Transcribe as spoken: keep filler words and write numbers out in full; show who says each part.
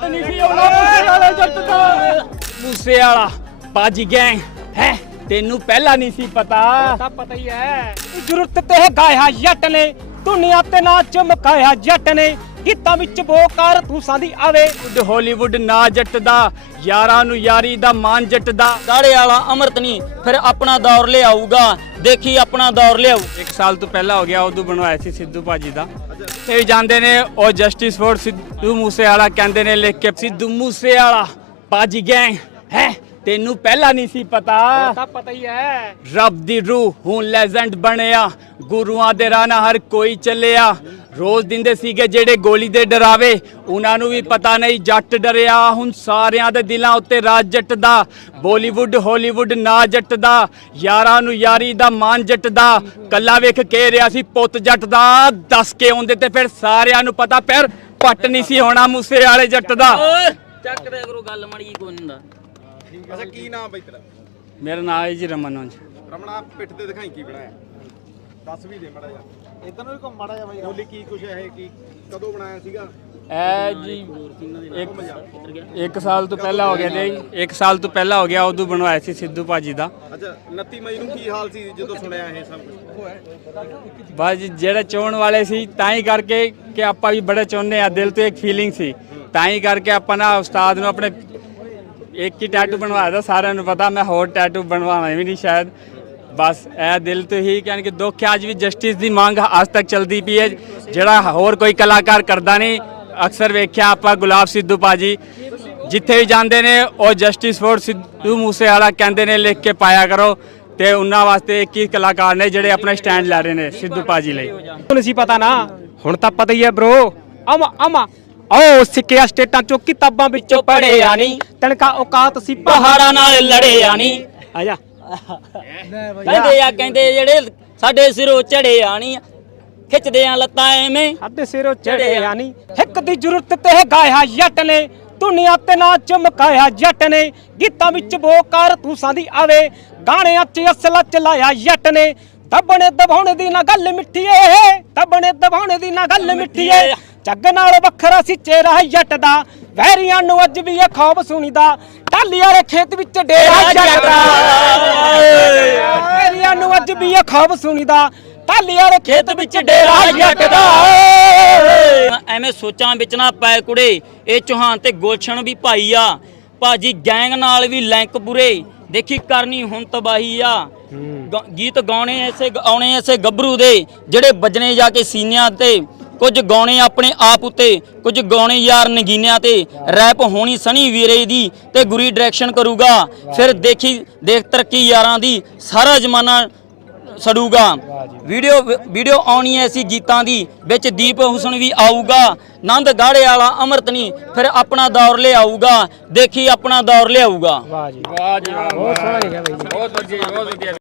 Speaker 1: ਜੱਟ ਨਹੀਂ ਸੀ ਆਉਣਾ ਮੂਸੇ ਵਾਲਾ ਜੱਟ ਦਾ ਮੂਸੇ ਵਾਲਾ ਬਾਜੀ ਗੈਂਗ ਹੈ ਤੈਨੂੰ ਪਹਿਲਾਂ ਨਹੀਂ ਸੀ ਪਤਾ
Speaker 2: ਤਾਂ ਪਤਾ ਹੀ ਹੈ
Speaker 1: ਜ਼ਰੂਰਤ ਤੇ ਗਾਇਆ ਜੱਟ ਨੇ ਦੁਨੀਆ ਤੇ ਨਾ ਚਮਕਾਇਆ ਜੱਟ ਨੇ ਗੀਤਾਂ ਵਿੱਚ ਬੋਕਾਰ ਤੂਸਾਂ ਦੀ ਆਵੇ ਹਾਲੀਵੁੱਡ ਨਾ ਜੱਟ ਦਾ ਯਾਰਾਂ ਨੂੰ ਯਾਰੀ ਦਾ ਮਾਨ ਜੱਟ ਦਾ
Speaker 3: ਦਾੜੇ ਵਾਲਾ ਅਮਰਤ ਨਹੀਂ ਫਿਰ ਆਪਣਾ ਦੌਰ ਲਿਆਊਗਾ ਦੇਖੀ ਆਪਣਾ ਦੌਰ ਲਿਆਊ
Speaker 1: ਇੱਕ ਸਾਲ ਤੋਂ ਪਹਿਲਾਂ ਹੋ ਗਿਆ ਉਦੋਂ ਬਣਵਾਇਆ ਸੀ ਸਿੱਧੂ ਭਾਜੀ ਦਾ ਇਹ ਵੀ ਜਾਣਦੇ ਨੇ ਉਹ ਜਸਟਿਸ ਫੋਰ ਸਿੱਧੂ ਮੂਸੇ ਵਾਲਾ ਕਹਿੰਦੇ ਨੇ ਲਿਖ ਕੇ ਸਿੱਧੂ ਮੂਸੇ ਵਾਲਾ ਬਾਜੀ ਗੈਂਗ ਹੈ ਤੈਨੂੰ ਪਹਿਲਾਂ ਨਹੀਂ ਸੀ ਪਤਾ
Speaker 2: ਤਾਂ ਪਤਾ ਹੀ ਹੈ
Speaker 1: ਰੱਬ ਦੀ ਰੂਹ ਹੁਣ ਲੈਜੈਂਡ ਬਣਿਆ ਗੁਰੂਆਂ ਦੇ ਰਾਹ ਨਾਲ ਹਰ ਕੋਈ ਚੱਲਿਆ ਰੋਜ਼ ਦਿੰਦੇ ਸੀਗੇ ਜਿਹੜੇ ਗੋਲੀ ਦੇ ਡਰਾਵੇ ਉਹਨਾਂ ਨੂੰ ਵੀ ਪਤਾ ਨਹੀਂ ਜੱਟ ਡਰਿਆ ਹੁਣ ਸਾਰਿਆਂ ਦੇ ਦਿਲਾਂ ਉੱਤੇ ਰਾਜ ਜੱਟ ਦਾ ਬਾਲੀਵੁੱਡ ਹਾਲੀਵੁੱਡ ਨਾ ਜੱਟ ਦਾ ਯਾਰਾਂ ਨੂੰ ਯਾਰੀ ਦਾ ਮਾਨ ਜੱਟ ਦਾ ਕੱਲਾ ਵੇਖ ਕੇ ਰਿਹਾ ਸੀ ਪੁੱਤ ਜੱਟ ਦਾ ਦੱਸ ਕੇ ਆਉਂਦੇ ਤੇ ਫਿਰ ਸਾਰਿਆਂ ਨੂੰ ਪਤਾ ਫਿਰ ਪੱਟ ਨਹੀਂ ਸੀ ਹੋਣਾ ਮੂਸੇ ਵਾਲੇ ਜੱਟ ਦਾ
Speaker 3: ਚੱਕ ਦੇ ਕਰੋ ਗੱਲ ਮੜੀ ਕੋਈ ਹੁੰਦਾ
Speaker 4: ਅੱਛਾ ਕੀ ਨਾਮ ਬਈ ਤੇਰਾ
Speaker 1: ਮੇਰਾ ਨਾਮ ਹੈ ਜੀ ਰਮਨ
Speaker 4: ਰਮਣਾ ਪਿੱਠ ਤੇ ਦਿਖਾਈ ਕੀ ਬਣਾਇਆ ਦੱਸ ਵੀ ਦੇ ਮੜਾ ਜਾ ਇਦਾਂ ਨੂੰ ਘੁੰਮ ਮੜਾ ਜਾ ਬਾਈ ਬੋਲੀ ਕੀ ਕੁਛ ਹੈ ਇਹ ਕੀ ਕਦੋਂ ਬਣਾਇਆ ਸੀਗਾ
Speaker 1: ਐ ਜੀ ਇੱਕ ਇੱਕ ਸਾਲ ਤੋਂ ਪਹਿਲਾਂ ਹੋ ਗਿਆ ਤੇ ਇੱਕ ਸਾਲ ਤੋਂ ਪਹਿਲਾਂ ਹੋ ਗਿਆ ਉਦੋਂ ਬਣਵਾਇਆ ਸੀ ਸਿੱਧੂ ਭਾਜੀ ਦਾ
Speaker 4: ਅੱਛਾ ਉਨੱਤੀ ਮਈ ਨੂੰ ਕੀ ਹਾਲ ਸੀ ਜਦੋਂ ਸੁਣਿਆ ਇਹ ਸਭ ਕੁਝ
Speaker 1: ਬਸ ਜੀ ਜਿਹੜੇ ਚਾਹਣ ਵਾਲੇ ਸੀ ਤਾਂ ਹੀ ਕਰਕੇ ਕਿ ਆਪਾਂ ਵੀ ਬੜੇ ਚਾਹੁੰਦੇ ਆ ਦਿਲ ਤੋਂ ਇੱਕ ਫੀਲਿੰਗ ਸੀ ਤਾਂ ਹੀ ਕਰਕੇ ਆਪਾਂ ਨਾ ਉਸਤਾਦ ਨੂੰ ਆਪਣੇ ਇੱਕ ਹੀ ਟੈਟੂ ਬਣਵਾਇਆ ਦਾ ਸਾਰਿਆਂ ਨੂੰ ਪਤਾ ਮੈਂ ਹੋਰ ਟੈਟੂ ਬਣਵਾਉਣਾ ਵੀ ਨਹੀਂ ਸ਼ਾਇਦ ਬਸ ਇਹ ਦਿਲ ਤੋਂ ਹੀ ਕਿ ਦੁੱਖ ਅੱਜ ਵੀ ਜਸਟਿਸ ਦੀ ਮੰਗ ਅੱਜ ਤੱਕ ਚੱਲਦੀ ਪਈ ਹੈ ਜਿਹੜਾ ਹੋਰ ਕੋਈ ਕਲਾਕਾਰ ਕਰਦਾ ਨਹੀਂ ਅਕਸਰ ਵੇਖਿਆ ਆਪਾਂ ਗੁਲਾਬ ਸਿੱਧੂ ਭਾਜੀ ਜਿੱਥੇ ਵੀ ਜਾਂਦੇ ਨੇ ਉਹ ਜਸਟਿਸ ਫੋਰ ਸਿੱਧੂ ਮੂਸੇ ਵਾਲਾ ਕਹਿੰਦੇ ਨੇ ਲਿਖ ਕੇ ਪਾਇਆ ਕਰੋ ਤੇ ਉਹਨਾਂ ਵਾਸਤੇ ਇੱਕ ਹੀ ਕਲਾਕਾਰ ਨੇ ਜਿਹੜੇ ਆਪਣਾ ਸਟੈਂਡ ਲੈ ਰਹੇ ਨੇ ਸਿੱਧੂ ਭਾਜੀ ਲਈ
Speaker 2: ਹੁਣ ਸੀ ਪਤਾ ਨਾ ਹੁਣ ਤਾਂ ਪਤਾ ਹੀ ਹੈ ਬ్రో ਅਮਾ ਅਮਾ ਓ ਸਿੱਕਿਆ ਸਟੇਟਾਂ ਚੋਂ ਕਿਤਾਬਾਂ ਵਿੱਚੋਂ ਪੜ੍ਹਿਆ ਨਹੀਂ ਤਣਕਾ ਔਕਾਤ ਸੀ
Speaker 3: ਪਹਾੜਾਂ ਨਾਲ ਲੜਿਆ ਨਹੀਂ
Speaker 2: ਆ ਜਾ
Speaker 3: ਕਹਿੰਦੇ ਆ ਕਹਿੰਦੇ ਜਿਹੜੇ ਸਾਡੇ ਸਿਰੋਂ ਚੜੇ ਆਣੀ ਖਿੱਚਦੇ ਆ ਲੱਤਾਂ ਐਵੇਂ
Speaker 2: ਸਾਡੇ ਸਿਰੋਂ ਚੜਿਆ ਨਹੀਂ ਇੱਕ ਦੀ ਜ਼ਰੂਰਤ ਤੇ ਗਾਇਆ ਜੱਟ ਨੇ ਦੁਨੀਆ ਤੇ ਨਾ ਚਮਕਾਇਆ ਜੱਟ ਨੇ ਗੀਤਾਂ ਵਿੱਚ ਬੋਕਾਰ ਤੂਸਾਂ ਦੀ ਆਵੇ ਗਾਣਿਆਂ 'ਚ ਅਸਲਾ ਚਲਾਇਆ ਜੱਟ ਨੇ ਦਬਣੇ ਦਬਾਉਣ ਦੀ ਨਾ ਗੱਲ ਮਿੱਠੀ ਏ ਦਬਣੇ ਦਬਾਉਣ ਦੀ ਨਾ ਗੱਲ ਮਿੱਠੀ ਏ ਜੱਗ ਨਾਲ ਵੱਖਰਾ ਸੀ ਚਿਹਰਾ ਜੱਟ ਦਾ ਵੈਰੀਆਂ ਨੂੰ ਅੱਜ ਵੀ ਇਹ ਖੌਫ ਸੁਣੀਦਾ ਟਾਲੀ ਵਾਲੇ ਖੇਤ ਵਿੱਚ ਡੇਰਾ ਜੱਟ ਦਾ ਵੈਰੀਆਂ ਨੂੰ ਅੱਜ ਵੀ ਇਹ ਖੌਫ ਸੁਣੀਦਾ ਟਾਲੀ ਵਾਲੇ ਖੇਤ ਵਿੱਚ ਡੇਰਾ ਜੱਟ ਦਾ
Speaker 3: ਐਵੇਂ ਸੋਚਾਂ ਵਿੱਚ ਨਾ ਪੈ ਕੁੜੇ ਇਹ ਚੌਹਾਨ ਤੇ ਗੁਲਸ਼ਨ ਵੀ ਭਾਈ ਆ ਭਾਜੀ ਗੈਂਗ ਨਾਲ ਵੀ ਲਿੰਕ ਪੂਰੇ ਦੇਖੀ ਕਰਨੀ ਹੁਣ ਤਬਾਹੀ ਆ ਗੀਤ ਗਾਉਣੇ ਐਸੇ ਆਉਣੇ ਐਸੇ ਗੱਭਰੂ ਦੇ ਜਿਹੜੇ ਵੱਜਣੇ ਜਾ ਕੇ ਸੀਨਿਆਂ ਤੇ ਕੁਝ ਗਾਉਣੇ ਆਪਣੇ ਆਪ ਉੱਤੇ ਕੁਝ ਗਾਉਣੇ ਯਾਰ ਨਗੀਨਿਆਂ ਤੇ ਰੈਪ ਹੋਣੀ ਸਣੀ ਵੀਰੇ ਦੀ ਤੇ ਗੁਰੀ ਡਾਇਰੈਕਸ਼ਨ ਕਰੂਗਾ ਫਿਰ ਦੇਖੀ ਦੇਖ ਤਰੱਕੀ ਯਾਰਾਂ ਦੀ ਸਾਰਾ ਜ਼ਮਾਨਾ ਸੜੂਗਾ ਵੀਡੀਓ ਵੀਡੀਓ ਆਉਣੀ ਐਸੀ ਗੀਤਾਂ ਦੀ ਵਿੱਚ ਦੀਪ ਹੁਸਨ ਵੀ ਆਊਗਾ ਨੰਦ ਗਾੜੇ ਵਾਲਾ ਅਮਰਤ ਨਹੀਂ ਫਿਰ ਆਪਣਾ ਦੌਰ ਲਿਆਊਗਾ ਦੇਖੀ ਆਪਣਾ ਦੌਰ ਲਿਆਊਗਾ
Speaker 2: ਵਾਹ ਜੀ ਵਾਹ ਜੀ ਬਹੁਤ ਸੋਹਣਾ ਲਿਖਿਆ ਬਾਈ ਜੀ
Speaker 1: ਬਹੁਤ ਵਧੀਆ ਬਹੁਤ ਵਧੀਆ